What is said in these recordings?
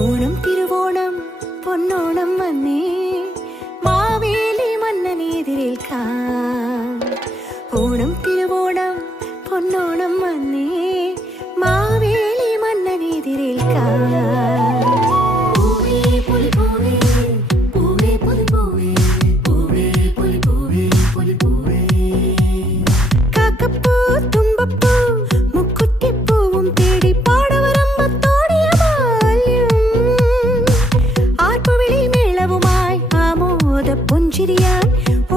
ഓണം തിരുവോണം പൊന്നോണം വന്നേ മാവേലി മന്നനെതിരേൽക്കാൻ. ഓണം തിരുവോണം പൊന്നോണം വന്നേ മാവേലി മന്നനെതിരേൽക്കാൻ. കാക്കപ്പൂ തുമ്പപ്പൂ മുക്കുറ്റിപ്പൂവും തേടി പാടവരമ്പത്തോടിയ ബാല്യം. ആർപ്പുവിളി മേളവുമായി ആമോദ പുഞ്ചിരിയാൻ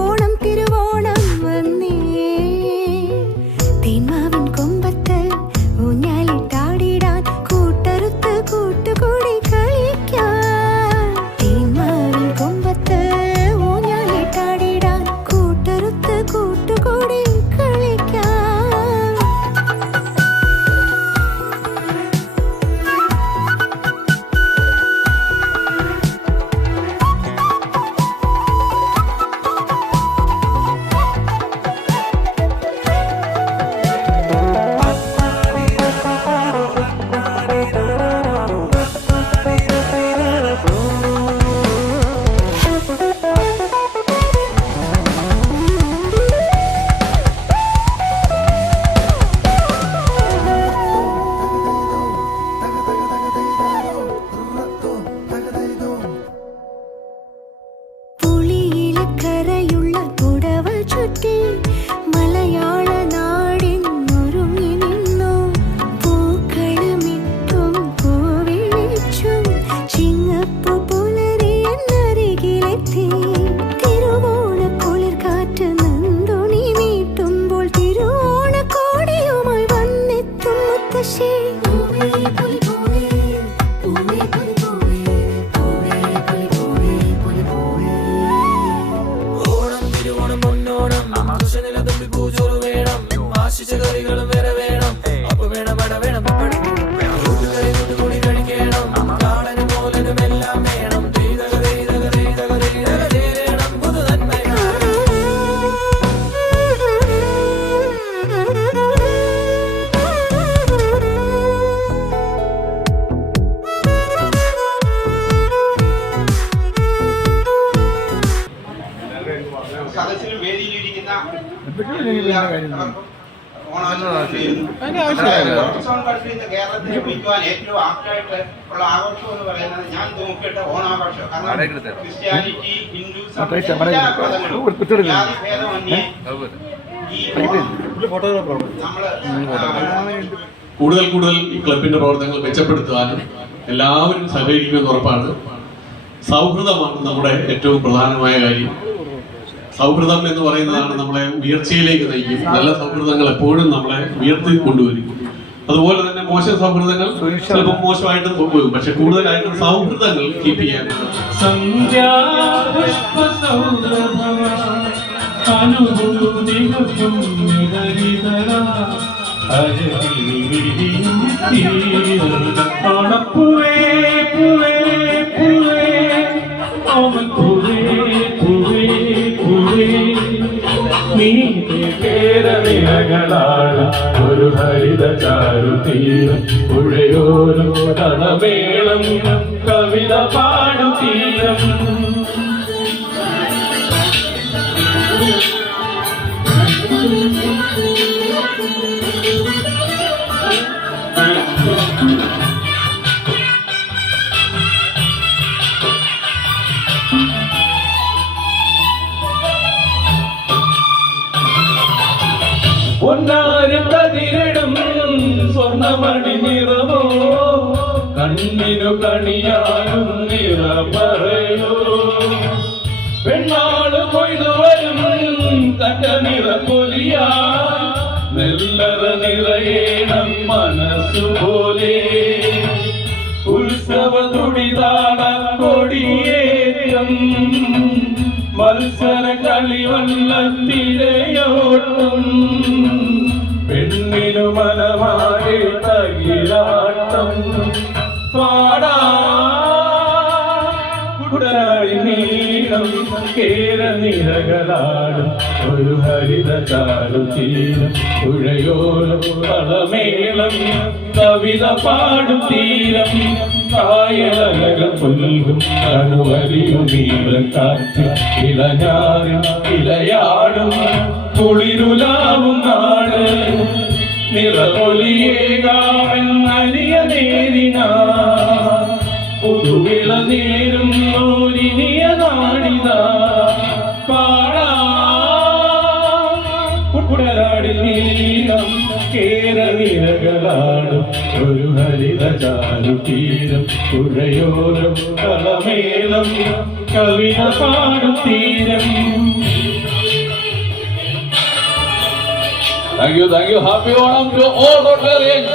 ഓണം തിരുവോണം വന്നേ. തേന്മാവിൻ കൊമ്പത്ത് ഊഞ്ഞാലിട്ടാടിടാൻ കൂട്ടറുത്ത് കൂട്ടുകൂടി കളിക്കാൻ. തേന്മാവിൻ കൊമ്പത്ത് ഊഞ്ഞാലിട്ടാടിടാൻ കൂട്ടറുത്ത് കൂട്ടുകൂടി കളിക്കാൻ. പുളിയിലക്കരയുള്ള പുടവ ചുറ്റി മലയാള നാടിന്നൊരുങ്ങി നിന്നു. പൂക്കളുമിട്ടും പൂവിളിച്ചും ചിങ്ങപ്പൂ പുലരിയെന്നരികിലെത്തി. തിരുവോണക്കുളിർ കാറ്റ് നന്ദുണി മീട്ടുമ്പോൾ തിരുവോണക്കോടിയുമായി വന്നെത്തും മുത്തശ്ശി. കറികളും വേറെ വേണം, അപ്പൊ വേണം അട വേണം കൂട്ടുകറി കൂട്ടുകൂടി കഴിക്കണം. കാളനും മോലനും എല്ലാം വേണം. ചേരണം പുതു നന്മയാണ്. സദസ്സിലും വേദിയിലിരിക്കുന്ന കേരളത്തിൽ വിളിക്കുവാൻ ഏറ്റവും ആപ്റ്റായിട്ട് ഉള്ള ആഘോഷം എന്ന് പറയുന്നത് ഞാൻ നോക്കിയിട്ട് ഓണാഘോഷം. കാരണം ക്രിസ്ത്യാനിറ്റി, ഹിന്ദുസം ജാതിഭേദമന്യേ ഈ നമ്മള് കൂടുതൽ കൂടുതൽ ഈ ക്ലബിന്റെ പ്രവർത്തനങ്ങൾ മെച്ചപ്പെടുത്തുവാനും എല്ലാവരും സഹകരിക്കുമെന്ന് ഉറപ്പാണ്. സൗഹൃദമാണ് നമ്മുടെ ഏറ്റവും പ്രധാനമായ കാര്യം. സൗഹൃദം എന്ന് പറയുന്നതാണ് നമ്മളെ ഉയർച്ചയിലേക്ക് നയിക്കും. നല്ല സൗഹൃദങ്ങൾ എപ്പോഴും നമ്മളെ ഉയർത്തി കൊണ്ടുവരും. അതുപോലെ തന്നെ മോശം സൗഹൃദങ്ങൾ ചിലപ്പോൾ മോശമായിട്ടും പോകും, പക്ഷെ കൂടുതലായിട്ടും സൗഹൃദങ്ങൾ കീപ്പ് ചെയ്യാൻ ഒരു ഹരിത ചാരുതീരം പുഴയോരം കടമേളം കവിത പാടുതീരം. പൊന്നാരും കതിരിടും സ്വർണ്ണമണി നിറമോ കണ്ണിനു കണിയാനും നിറ പറയോ. പെണ്ണാള് കൊയ്തു വരും കണ്ട നിറ പൊലിയാ നെല്ലറ നിറയേണം മനസ്സുപോലെ. ഉത്സവ തുടിതാണ കൊടിയേറ്റം മത്സര കളിവല്ലത്തിരയോട്ടം. പെണ്ണിനു മനമാകെ തകിലാട്ടം പാടാ കുടരായി നീളം കേരനിരകളാടും ഒരു ഹരിതചാരും തീരം പുഴയോരം കളമേളം കവിത പാടും തീരം കായലകൾ പുൽകും കടുവരിയും നീളം കാറ്റ് ഇളഞ്ഞാറിൽ ഇലയാടും കുളിരുലാവും നാട് നിറപൊലിയേകാമെന്നറിയ നേരിന പുതുവിള നേരും നോരിനിയ നാടിത പാടാടി നീളം കേരനിരകളാടും ഒരു ഹരിതചാരു തീരം പുഴയോരം കളമേളം കവിത പാടും തീരം. Thank you. Happy Onam to all Rotarians.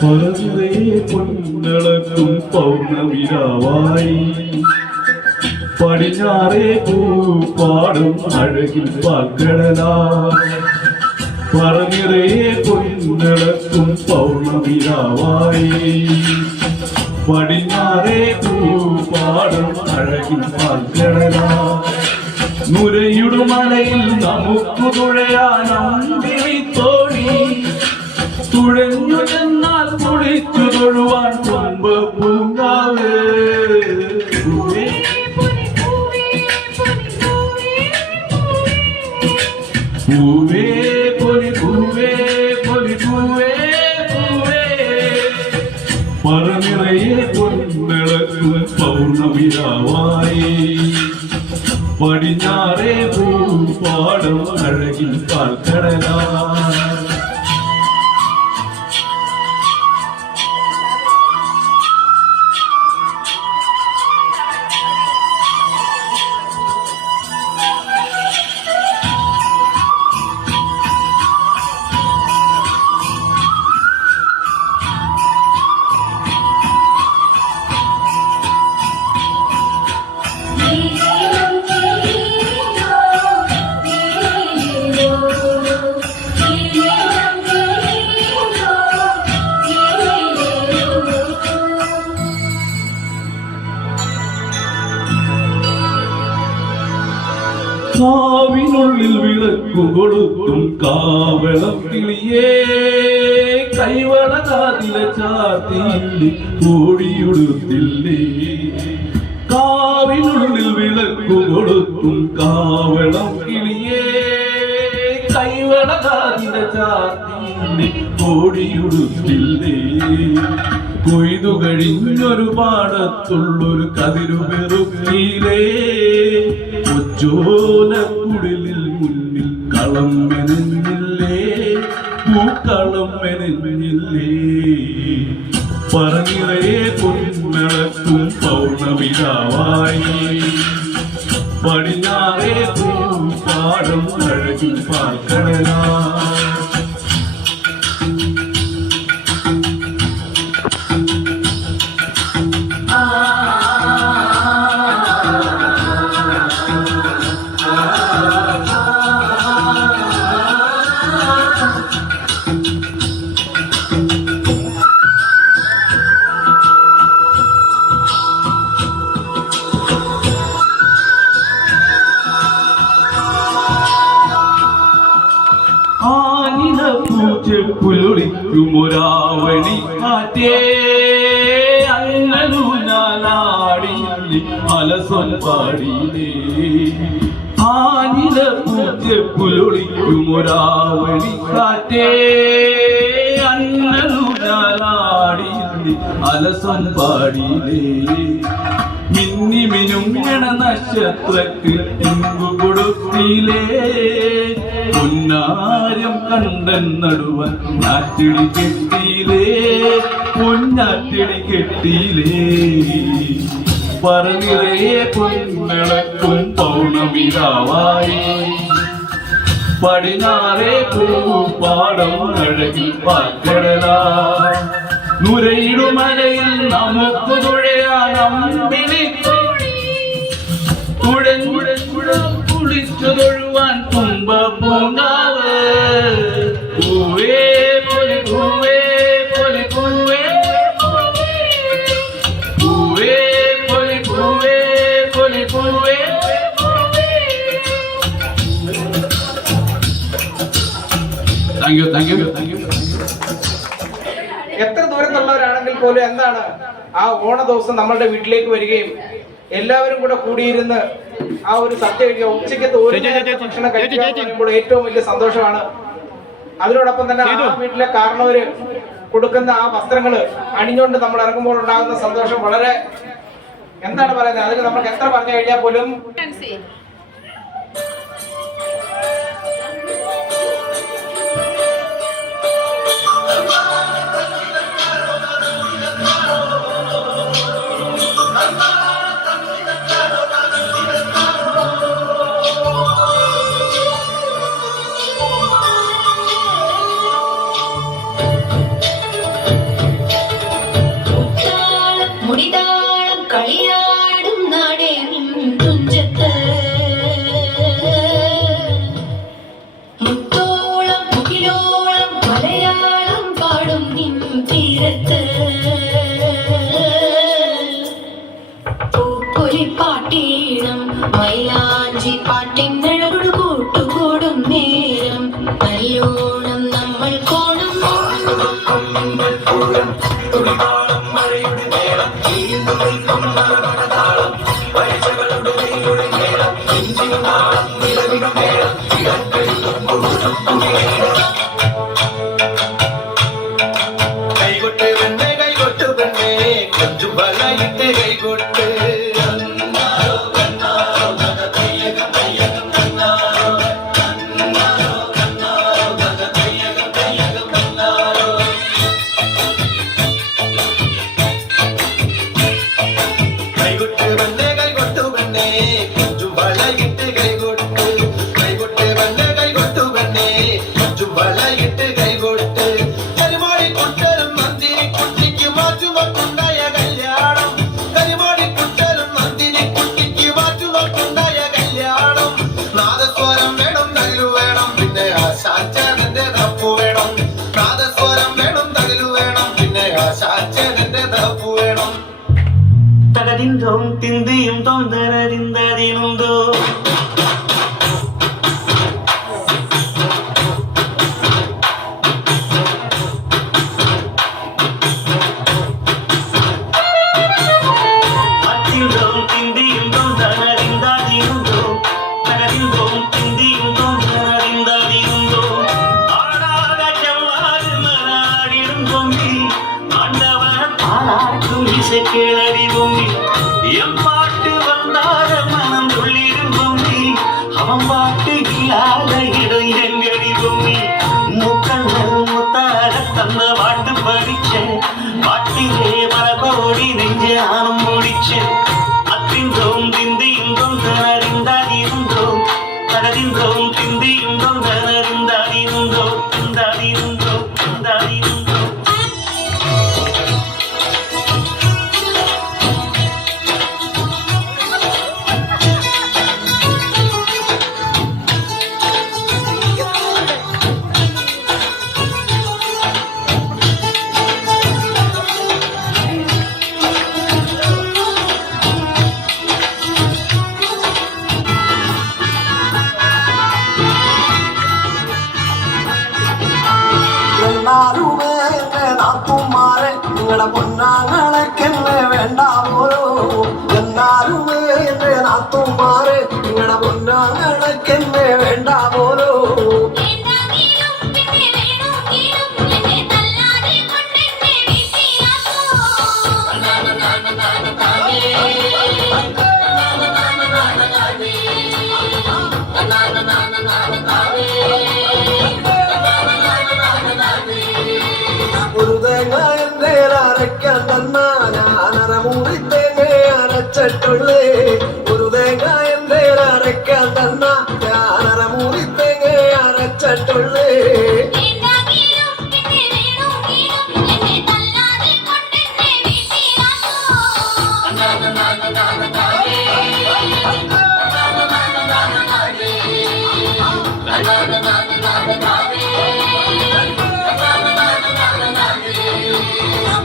പറനിറയെ പൊന്നളക്കും പൗർണമിരാവായി പടിഞ്ഞാറേ പൂപ്പാടും അഴകിൽ പാൽക്കടലാ പറനിറയെ പൊന്നളക്കും പൗർണമിരാവായി പടിഞ്ഞാറേ പൂപ്പാടും അഴകിൽ പാൽക്കടലാ നുരയുടുമലയിൽ നമുക്ക് തുഴയാനന്തിരിത്തോടി തുഴഞ്ഞു ചെന്നാൽ കുളിച്ചു തൊഴുവാൻ കൊമ്പ് പൂങ്കാവ് പൂവേ പൊലി പൂവേ പൊലി പൂവേ പൂവേ പറനിറയെ പൊന്നിളക്കും പൗർണമിരാവായി പടിഞ്ഞാറേ പൂപ്പാടും അഴകിൽ പാൽക്കടലാ കാവിനുള്ളിൽ വിളക്കു കൊടുത്തും കാവളം കിളിയേ കൈവള കാതില ചാത്തിയില്ലേ കോടിയുടുത്തില്ലേ കാവിനുള്ളിൽ വിളക്കു കൊടുത്തും കാവളം കിളിയേ കൈവള കാതില ചാത്തിയില്ലേ കോടിയുടുത്തില്ലേ കൊയ്തു കഴിഞ്ഞൊരു പാടത്തുള്ളൊരു കതിരു പെറുക്കിയിലേ ഉജ്ജോലക്കുടലിൽ മുന്നിൽ കളം മെനഞ്ഞില്ലേ പൂക്കളം മെനഞ്ഞില്ലേ പറനിറയെ പൊന്നളക്കും പൗർണമിരാവായി പടിഞ്ഞാറേ പൂപ്പാടം അഴകിൽ പാൽക്കടലാ പുലൊളിക്കുമൊരാവണി കാറ്റേ അന്നലൂനാലാടിയില്ലേ അലസം പാടിയില്ലേ ആനില പൂച്ച പുലൊളിക്കുമൊരാവണി കാറ്റേ അന്നലൂനാലാടിയില്ലേ അലസം പാടിയില്ലേ മിന്നി മിനുങ്ങണ നക്ഷത്രക്ക് ഇങ്കു കൊടുത്തില്ലേ പൊന്നാരം കണ്ടൻ നടുവൻ നാറ്റിടി കെട്ടിയിലേ പൊന്നാറ്റിടി കെട്ടിയിലേ പറനിറയെ പൊന്നിളക്കും പൗർണമിരാവായി പടിഞ്ഞാറേ പൂപ്പാടം അഴകിൽ പാൽക്കടലാ നുരയിടുമലയിൽ നമുക്ക് തുഴയാനമ്പിളി കുളിച്ചു തൊഴുവാൻ തുമ്പ പൂങ്കാവ് പൂവേ പൊലി പൂവേ പൊലി പൂവേ പൂവേ പൊലി പൂവേ പൊലി പൂവേ thank you thank you thank you. എത്ര ദൂരത്തുള്ളവരാണെങ്കിൽ പോലും എന്താണ് ആ ഓണ ദിവസം നമ്മളുടെ വീട്ടിലേക്ക് വരികയും എല്ലാവരും കൂടെ കൂടിയിരുന്ന് ആ ഒരു സദ്യ കഴിക്കുക ഉച്ചയ്ക്കത്തെ ഒരു ഭക്ഷണം കഴിക്കുക എന്ന് പറയുമ്പോൾ ഏറ്റവും വലിയ സന്തോഷമാണ്. അതിനോടൊപ്പം തന്നെ ആ വീട്ടിലെ കാരണവര് കൊടുക്കുന്ന ആ വസ്ത്രങ്ങള് അണിഞ്ഞുകൊണ്ട് നമ്മൾ ഇറങ്ങുമ്പോൾ ഉണ്ടാകുന്ന സന്തോഷം വളരെ എന്താണ് പറയുന്നത്, അതിന് നമുക്ക് എത്ര പറഞ്ഞു കഴിഞ്ഞാൽ പോലും മൈലാഞ്ചി പാട്ടിനഴകൊടു കൂട്ടുകൂടും നേരം നല്ലോണം നമ്മൾ കോണം മഴയുടെ മേളം മലമണതാളം പരീക്ഷകളുടെ മേളം നിലവിടും മേളം കൈകൊട്ട് പെണ്ണെ കൈകൊട്ടു പെണ്ണെ കൊഞ്ചു ബലയിട്ട് കൈകൊട്ട് തകതിന്തോം തിന്തിയും തോന്തരതിന്തതിനുന്തോ கேளறிவோம் எம் பாட்டு வந்தார மனம் துள்ளிருவோம் அவன் பாட்டு இல்லாத இடம் எங்கடிவோம் முக்கண்ணல் முத்தார தந்த பாட்டு படிச்சேன் பாட்டிலே மரகோடி நெஞ்ச ஆனம் முடிச்சேன் அத்தின்றோம் திந்தியுந்தோம் தனறிந்தாதிருந்தோம் தகதின்றோம் திந்தியுந்தோம் தனறிந்தாதிருந்தோம் திந்தாதிருந்தோம் திந்தாதிருந்தோம் നിങ്ങളെ പൊന്നാങ്ങളൊക്കെന്നെ വേണ്ട പോലോ എന്നാലുമേ എന്റെ നാത്തുമാരെ നിങ്ങളെ പൊന്നാങ്ങളൊക്കെന്നെ വേണ്ട പോലോ ഒരു തേങ്ങ എന്റെ അരയ്ക്കാൻ തന്നാ ഞാനര മൂടി തേങ്ങ അരച്ചിട്ടുള്ളേ ഒരു തേങ്ങ എന്റെ അരയ്ക്കാൻ തന്നാ ഞാനര മൂടി തേങ്ങ അരച്ചിട്ടുള്ളേ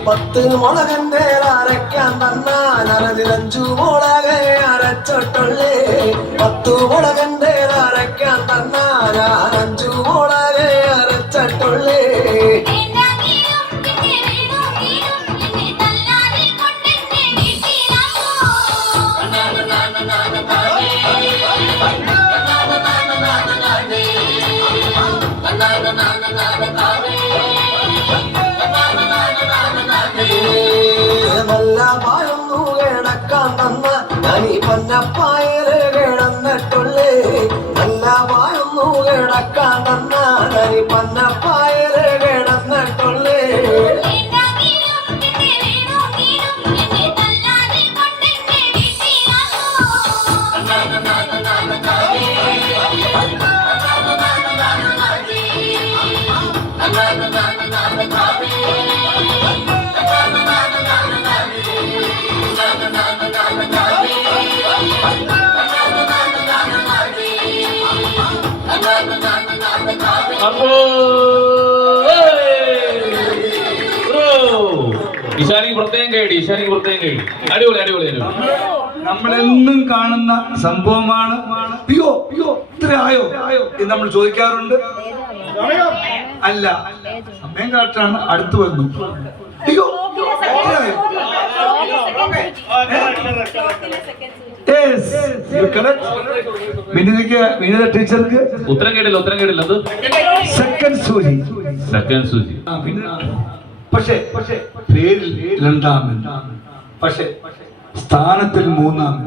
പത്ത് മുളകന്റെ അരയ്ക്കാൻ തന്നാ ഞാനതിലഞ്ചു മുളകെ അരച്ചിട്ടുള്ളേ പത്തു മുളകന്റെ അരയ്ക്കാൻ തന്നാ ഞാനഞ്ചു മുളകെ അരച്ചിട്ടുള്ളേ നല്ല പായൊന്നു കിടക്കാൻ തന്ന ഞാനീ പന്നപ്പായല് കിടന്നിട്ടുള്ളേ നല്ല പായൊന്നു കിടക്കാൻ തന്ന ഞാനീ പന്നപ്പായല് കിടന്നിട്ടുള്ളേ ഈശാനിക്ക് പ്രത്യേകം കേടി, ഈശാനിക്ക് പ്രത്യേകം കേടി. അടിപൊളി അടിപൊളി അടിപൊളി. നമ്മളെന്നും കാണുന്ന സംഭവമാണ്. അയ്യോ അയ്യോ ഇത്ര ആയോ എന്ന് നമ്മൾ ചോദിക്കാറുണ്ട്. അല്ല, സമയം കാട്ടാണ്, അടുത്ത് വന്നു. അയ്യോ ഇത്രയായോ? Yes, you correct. വിനീത ടീച്ചർക്ക് ഉത്തരം കേട്ടില്ല അത് സെക്കൻഡ് സൂചി. പക്ഷേ പേരിൽ രണ്ടാമൻ, പക്ഷേ സ്ഥാനത്തിൽ മൂന്നാമൻ.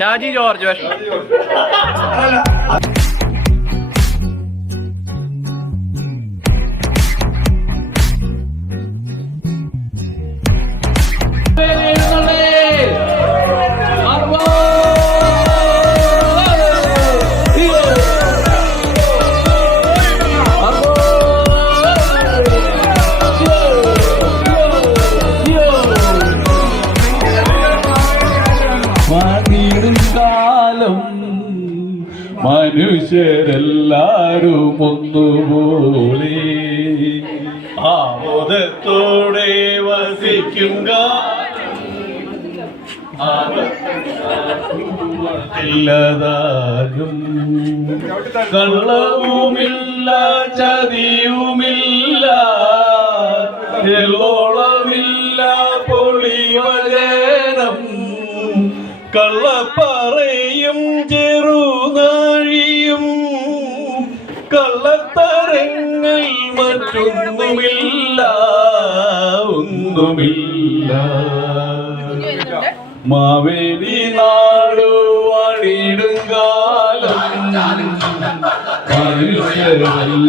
ഷാജി ജോർജ്. കാലം മനുഷ്യരെല്ലാരും ഒന്നുപോലെ ആമോദത്തോടെ വസിക്കും ഇല്ലതാകും. കള്ളവുമില്ല ചതിയുമില്ല എല്ലോളമില്ല പൊളിവചനം കള്ളപ്പറയും ചെറുനാഴിയും കള്ളത്തരങ്ങൾ മറ്റൊന്നുമില്ല ഒന്നുമില്ല. മാവേലി നാടു വാണിടും കാലം മനുഷ്യരെല്ലാരും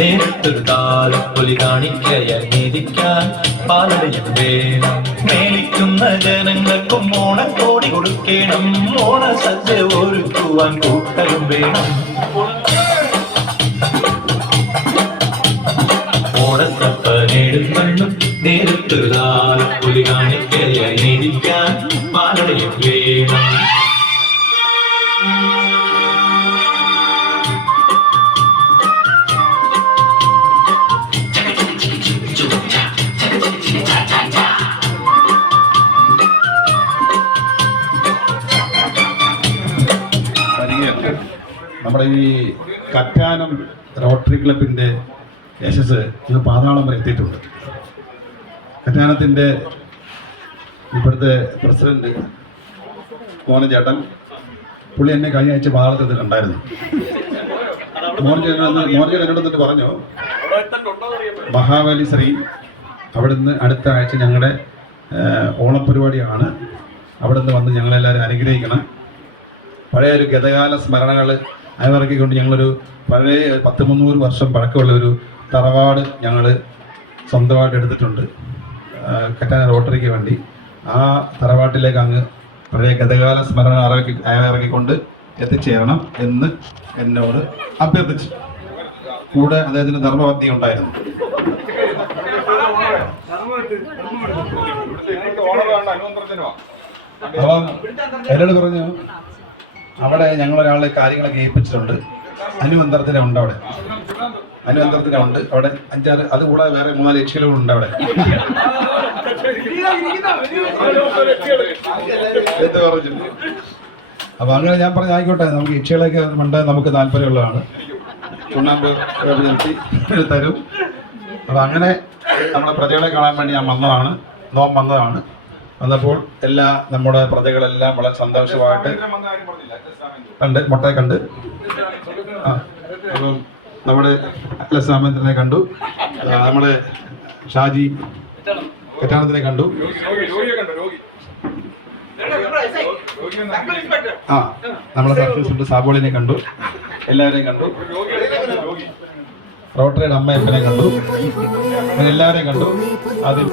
നേരത്തൊരു കാലപ്പൊലി കാണിക്കയായി നീതിക്കാൻ പാലടയും വേണം. മേളിക്കുന്ന ജനങ്ങൾക്കും ഓണക്കോടി കൊടുക്കണം. ഓണസദ്യ ഒരുക്കുവാൻ കൂട്ടലും വേണം. ഓണത്തപ്പനെടുക്കണ്ണും നേരത്തൊരു കാലപ്പൊലി കാണിക്കയായി നീതിക്കാൻ പാലടയും വേണം. നമ്മുടെ ഈ കറ്റാനം റോട്ടറി ക്ലബിൻ്റെ യശസ് ഇത് പാതാളം വരെ എത്തിയിട്ടുണ്ട്. കറ്റാനത്തിൻ്റെ ഇപ്പോഴത്തെ പ്രസിഡന്റ് മോനചേട്ടൻ, പുള്ളി എന്നെ കഴിഞ്ഞ ആഴ്ച പാതാളത്തിൽ കണ്ടായിരുന്നു. മോനചേട്ടൻ എന്നോട് എന്നിട്ട് പറഞ്ഞു, മഹാബലി ശ്രീ അവിടുന്ന് അടുത്ത ആഴ്ച ഞങ്ങളുടെ ഓണപ്പരിപാടിയാണ്, അവിടുന്ന് വന്ന് ഞങ്ങളെല്ലാവരും അനുഗ്രഹിക്കണം. പഴയ ഒരു ഗതകാല സ്മരണകൾ അയവിറക്കിക്കൊണ്ട് ഞങ്ങളൊരു പഴയ 100-300 വർഷം പഴക്കമുള്ള ഒരു തറവാട് ഞങ്ങൾ സ്വന്തമായിട്ട് എടുത്തിട്ടുണ്ട് കറ്റാന റോട്ടറിക്ക് വേണ്ടി. ആ തറവാട്ടിലേക്ക് അങ്ങ് പഴയ ഗതകാല സ്മരണ അയവിറക്കിക്കൊണ്ട് എത്തിച്ചേരണം എന്ന് എന്നോട് അഭ്യർത്ഥിച്ചു. കൂടെ അദ്ദേഹത്തിന് ധർമ്മപത്നി ഉണ്ടായിരുന്നു. അപ്പം എന്നോട് പറഞ്ഞു, അവിടെ ഞങ്ങളൊരാളെ കാര്യങ്ങളൊക്കെ ഏൽപ്പിച്ചിട്ടുണ്ട്, അനുബന്ധത്തിനുണ്ട് അവിടെ, അനുബന്ധത്തിനുണ്ട് അവിടെ 5-6, അതുകൂടാതെ വേറെ 3-4 യക്ഷികളുണ്ട് അവിടെ എന്ന് പറഞ്ഞു. അപ്പൊ അങ്ങനെ ഞാൻ പറഞ്ഞു, ആയിക്കോട്ടെ, നമുക്ക് യക്ഷികളൊക്കെ ഉണ്ട്, നമുക്ക് താല്പര്യമുള്ളതാണ്, ചുണ്ണാമ്പ് നിർത്തി തരും. അപ്പൊ അങ്ങനെ നമ്മുടെ പ്രജകളെ കാണാൻ വേണ്ടി ഞാൻ വന്നതാണ്, വന്നപ്പോൾ എല്ലാ നമ്മുടെ പ്രജകളെല്ലാം വളരെ സന്തോഷമായിട്ട് കണ്ട്, മുട്ടയെ കണ്ട്, അപ്പം നമ്മുടെ അലസാമത്തിനെ കണ്ടു, നമ്മുടെ ഷാജി കറ്റാനത്തിനെ കണ്ടു, നമ്മളെ സർവീസ് സാബോളിനെ കണ്ടു, എല്ലാവരെയും കണ്ടു. റോട്ടറിയുടെ അമ്മയപ്പനെ കണ്ടു, അങ്ങനെ എല്ലാവരെയും കണ്ടു. അതിൽ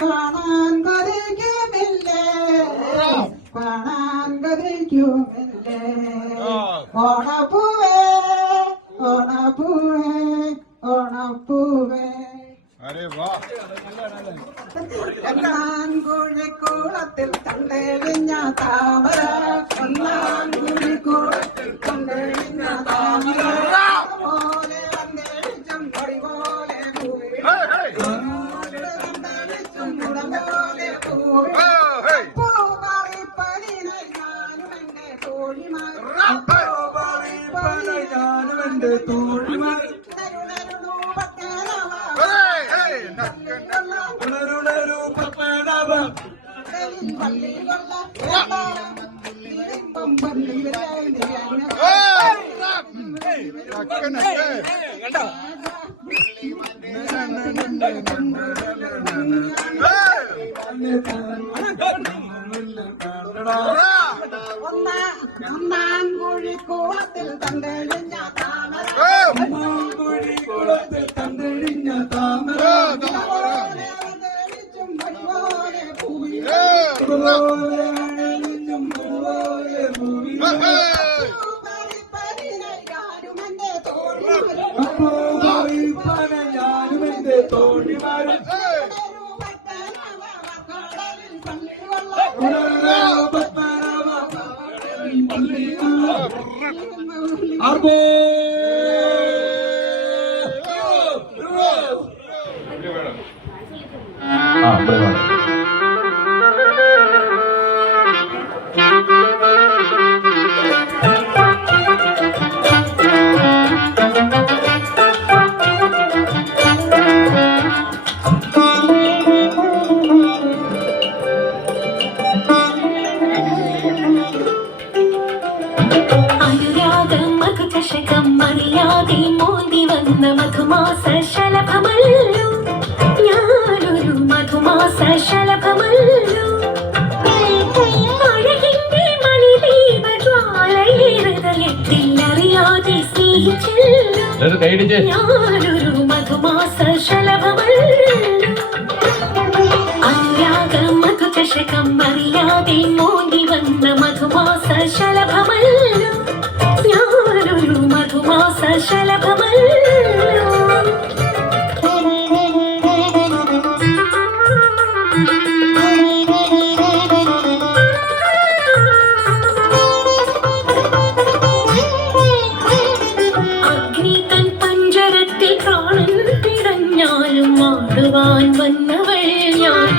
കാണാൻ കൊതിക്കുമില്ലേ, കാണാൻ കൊതിക്കുമില്ലേ, ഓണപ്പൂവേ ഓണപ്പൂവേ ഓണപ്പൂവേ. ഒന്നാം കുഴിക്കൂടത്തിൽ കണ്ടെഴിഞ്ഞ താമര, ഒന്നാം കുഴിക്കൂടത്തിൽ കണ്ടെഴിഞ്ഞ താമര പോലെ വന്നെഴിച്ചും കൊടി പോലെ പൂവി, വന്നെഴിച്ചും കുടം പോലെ പൂവി. പൂവാറിപ്പതിനായി ഞാനും എന്റെ തോഴിമാർ, പൂവാറിപ്പതിനായി ഞാനും എന്റെ തോഴിമാർ. ഒന്നാം കുഴിക്കൂടത്തിൽ തണ്ടെഴിഞ്ഞ താമര, ഒന്നാം കുഴിക്കൂടത്തിൽ തണ്ടെഴിഞ്ഞ താമര ും പോലെ പൂവി, ഞാനുമെന്റെ തോഴിമാരും മധുമാസ ശലഭമല്ലോ ഞാനൊരു മധുമാസ ശലഭമല്ലോ, അഴകിന്റെ മണിദീപജ്വാലയെ ഹൃദയത്തിൽ അറിയാതെ സ്നേഹിച്ചല്ലോ ഞാനൊരു മധുമാസ ശലഭമല്ലോ, അനുരാഗ മധുചഷകം അറിയാതെ മോന്തി വന്ന മധുമാസ ശലഭമല്ലോ ഞാനൊരു മധുമാസ ശലഭമല്ലോ. അഗ്നി തൻ പഞ്ചരത്തിൽ പ്രാണൻ പിടഞ്ഞാലും ആടുവാൻ വന്നവൾ ഞാൻ,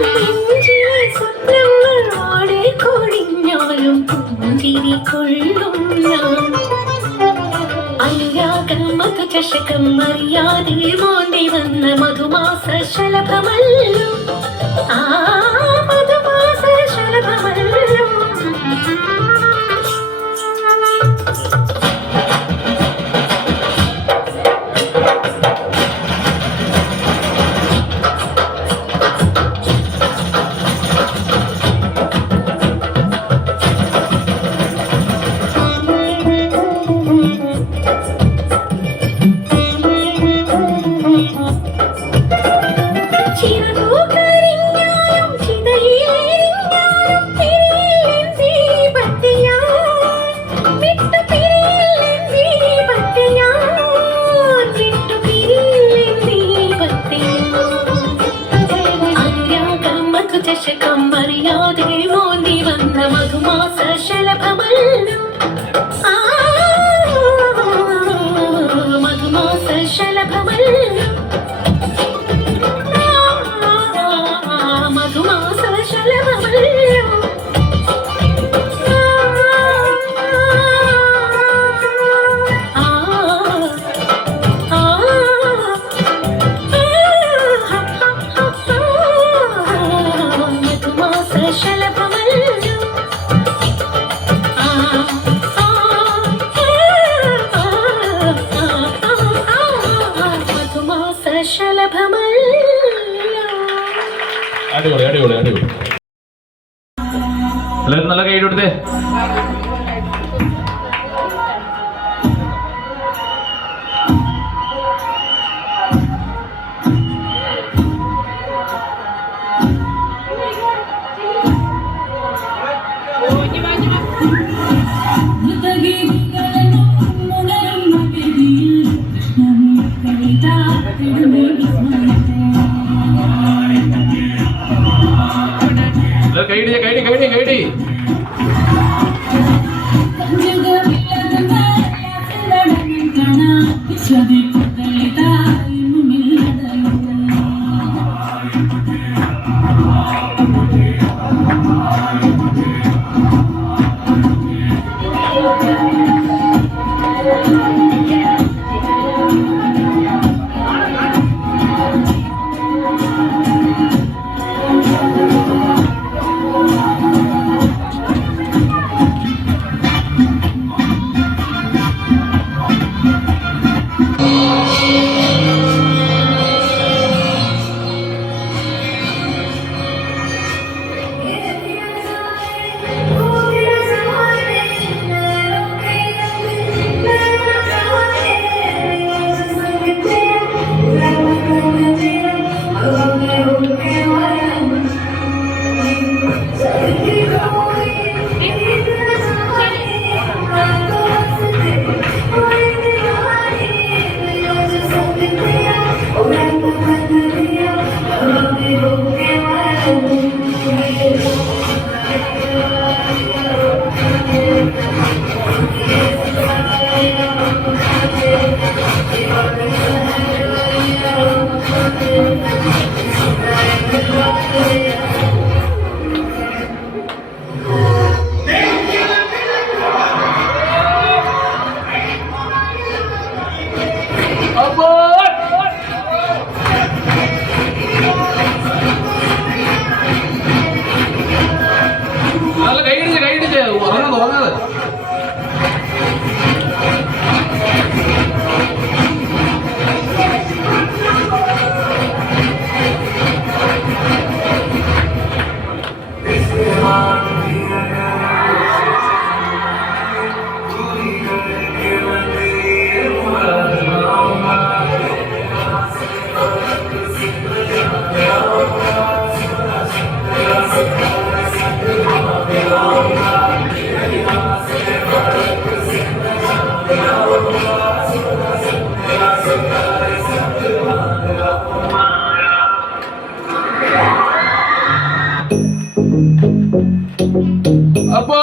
നെഞ്ചിലെ സ്വപ്നങ്ങൾ ആടെ കൊഴിഞ്ഞാലും പുഞ്ചിരി കൊള്ളും ഞാൻ, അനുരാഗം മധുചഷകം അറിയാതെ മോന്തി വന്ന മധുമാസ ശലഭമല്ലോ, ആ മധുമാസ ശലഭമല്ലോ. ശലഭമല്ലോ മധുമാസ ശലഭമല്ലോ മധുമാസ ശലഭമല്ലോ അടിപൊളി അടിപൊളി അടിപൊളി. എല്ലാവരും നല്ല കൈ കൊടുത്തേ. കൈഡി കൈഡി കൈഡി കൈഡി. നല്ല കൈയിടിച്ച് കൈയിടിച്ച് ഉറങ്ങാതെ ഉറങ്ങാതെ. അപ്പോ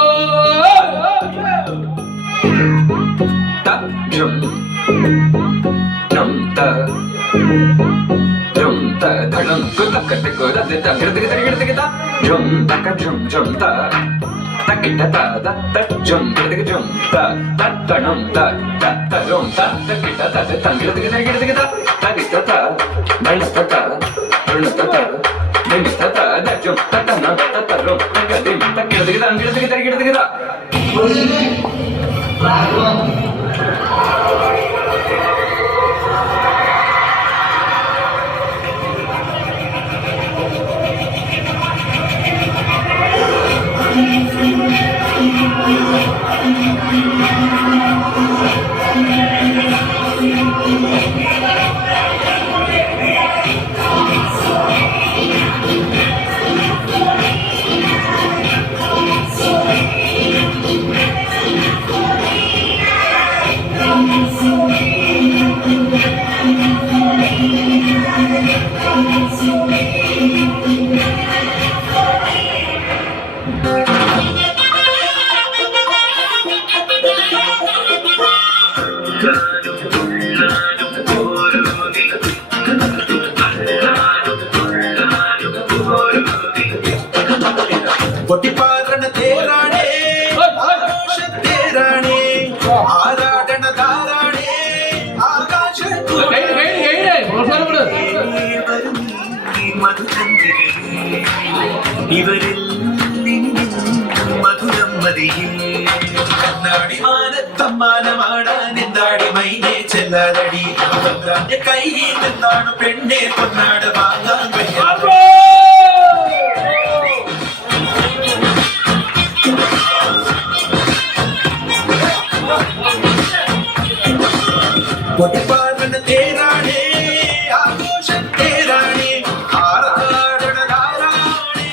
പൊട്ടിപ്പാറണ തേരാണേ ആകാശത്തേരാണേ ആരാടണ താരാണേ ഇവരിൽ മധുരം മതിയേ കണ്ണാടി മാനത്തമ്മാനമാടാൻ എന്താടി മൈനെ ചെല്ലാതടി പന്ത്രണ്ട് കയ്യിൽ നിന്നാണ് പെണ്ണെ പൊന്നാട് വാങ്ങാൻ പൊട്ടിപ്പാറണ തേരാണേ ആഘോഷം തേരാണേ ആറാടണ താരാണേ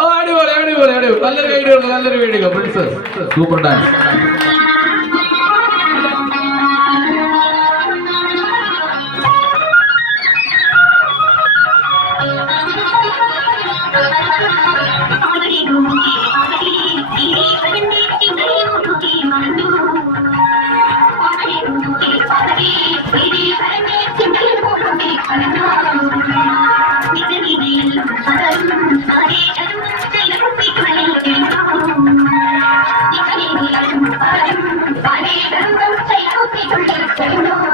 അടിപൊളി അടിപൊളി അടിപൊളി നല്ലൊരു video princess super dance. Thank you.